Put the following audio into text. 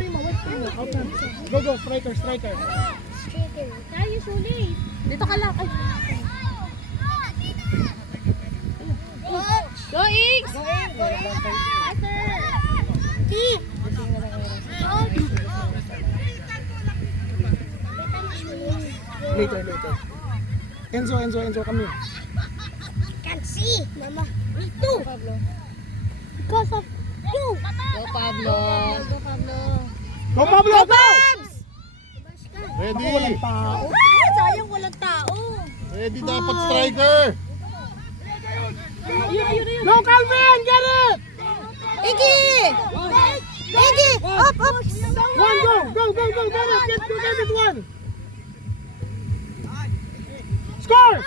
Primo, wait, Primo. Okay. Go, striker. Tayo, sulit. Dito ka lang. Ay. Go, Ix! Later. Enzo, kami. Can't see, Mama. Me too. Because of you. Go, Pablo. Go, Pablo, go! Ready. Walang tao. Sayang walang tao. Ready dapat striker. Go, Calvin! Get it! Iggy! Up! One, go! Get it, one! Score!